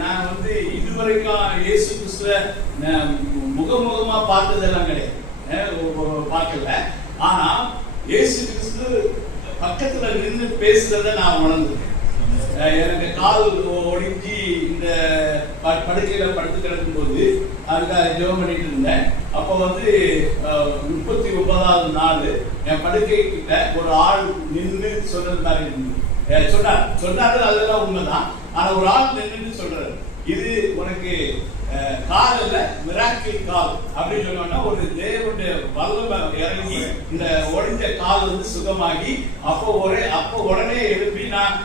நான் வந்து இதுவரைக்கும் இயேசு கிறிஸ்துவ முகமுகமா பார்த்ததெல்லாம் கிடையாது, பார்க்கல. ஆனா இயேசு கிறிஸ்து பக்கத்துல நின்று பேசுறத நான் உணர்ந்தேன். எனக்கு கால் ஒடிஞ்சி இந்த படுக்கையில படுத்து கிடக்கும் போது அதுக்காக ஜெபம் பண்ணிட்டு இருந்தேன். அப்போ வந்து 39வது நாள் என் படுக்கை கிட்ட ஒரு ஆள் நின்று சொல்றது மாதிரி இருந்தது. சொன்னாரு அதெல்லாம் உண்மைதான். ஆனா ஒரு ஆள் நின்று சொல்றாரு, இது உனக்கு கால் இல்ல, மிராக்கிள் கால் அப்படின்னு சொன்னோம்னா ஒரு தேவனுடைய வல்லமை இறங்கி இந்த ஒடிஞ்ச கால் வந்து சுகமாகி அப்போ உடனே எழுப்பி நான்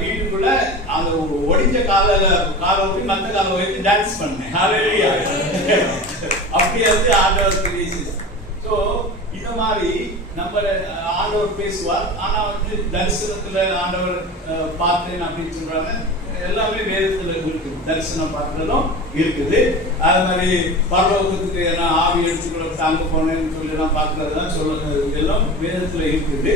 வீட்டுக்குள்ள அந்த ஒடிஞ்ச காலை விட்டு மத்த காலை வைத்து டான்ஸ் பண்ணேன். அப்படியே வந்து ஆண்டவர் தெரியுது. ஸோ இந்த மாதிரி நம்ம ஆண்டவர் பேசுவார். ஆனா வந்து தரிசனத்துல ஆண்டவர் பார்த்தேன் அப்படின்னு சொல்றாங்க. எல்லாமே வேதத்துல இருக்குது, தரிசனம் பார்க்கறதும் இருக்குது. அது மாதிரி பரலோகத்துக்கு நான் ஆவி எடுத்துக்கூட தாங்க போனேன்னு சொல்லி எல்லாம் பார்க்கறதுதான் எல்லாம் வேதத்துல இருக்குது.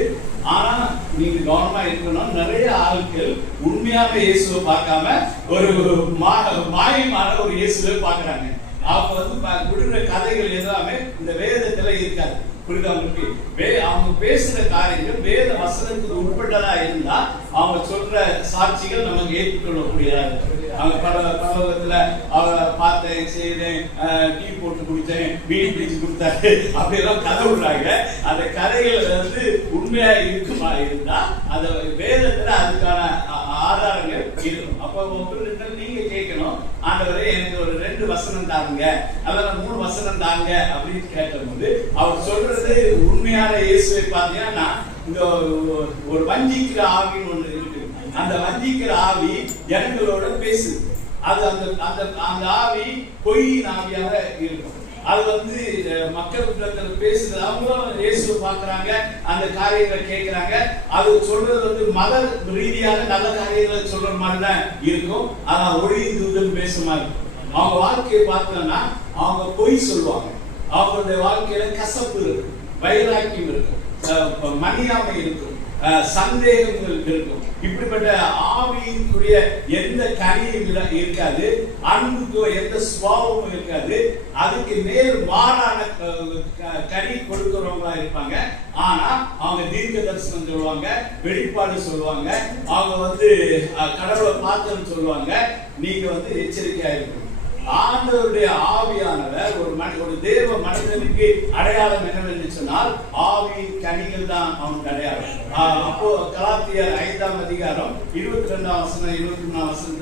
ஆனா நீங்க கவனமா இருக்கணும், நிறைய ஆட்கள் உண்மையான இயேசுவை பார்க்காம ஒரு மாயமான ஒரு இயேசுவை பார்க்கறாங்க. அவங்க வந்து விடுற கதைகள் எல்லாமே இந்த வேதத்துல இருக்காது. புரியுது அவங்களுக்கு? அவங்க பேசுற காரியங்கள் வேத வசனத்துக்கு உட்பட்டதா இருந்தா அவங்க சொல்ற சாட்சிகள் நமக்கு ஏற்றுக்கொள்ளக்கூடியதா இருக்கு. அவங்க பரலோகத்துல அவ பார்த்தேன், செய்தேன், டீ போட்டு குடிச்சேன், வீடு பிடிச்சு கொடுத்தாரு அப்படி எல்லாம் கதை விடுறாங்க. அந்த கதைகள் வந்து உண்மையா இருக்குமா இருந்தா அந்த வேதத்துல அதுக்கான ஆதாரங்கள் இருக்கும். அப்ப நீங்க கேட்கணும், ஆண்டவரே எனக்கு ஒரு 2 வசனம் தாங்க, அல்லது 3 வசனம் தாங்க அப்படின்னு கேட்டபோது அவர் சொல்றது உண்மையான இயேசுவை பார்த்தீங்கன்னா இந்த ஒரு வஞ்சிக்கிற ஆவின்னு ஒண்ணு இருக்கு. அந்த வஞ்சிக்கிற ஆவி ஜனங்களோட பேசுது. அது அந்த ஆவி பொய்யின் ஆவியாக இருக்கும். அது வந்து மக்கள் பேசுறது, அவங்களும் இயேசுவை பார்க்கறாங்க, அந்த காரியங்களை கேட்கிறாங்க. அது சொல்றது வந்து மத ரீதியாக நல்ல காரியங்களை சொல்ற மாதிரி தான் இருக்கும். ஆனா ஒளி தூதன் பேச மாதிரி அவங்க வாழ்க்கையை பார்த்தோம்னா அவங்க பொய் சொல்லுவாங்க. அவங்களுடைய வாழ்க்கையில கசப்பு இருக்கும், வைராக்கியம் இருக்கும், மணியாமை இருக்கும், சந்தேகங்கள் இருக்கும். இப்படிப்பட்ட ஆவியினுடைய எந்த கனியும் இருக்காது, அன்புக்கு எந்த சுபாவமும் இருக்காது. அதுக்கு நேர் மாறான கனி கொடுக்கிறவங்களா இருப்பாங்க. ஆனா அவங்க தீர்க்க தரிசனம் சொல்லுவாங்க, வெளிப்பாடு சொல்லுவாங்க, அவங்க வந்து கடவுளை பார்த்தன்னு சொல்லுவாங்க. நீங்க வந்து எச்சரிக்கையா இருக்கணும். ஆண்டவருடைய ஆவியானவர் ஒரு தேவ மனிதனுக்கு அடையாளம் என்னவென்று சொன்னால் ஆவியின் கனிகள் தான் அவனுக்கு அடையாளம். அப்போ கலாத்தியர் 5ஆம் அதிகாரம் 22ஆம் வசனம் 23ஆம் வசனம்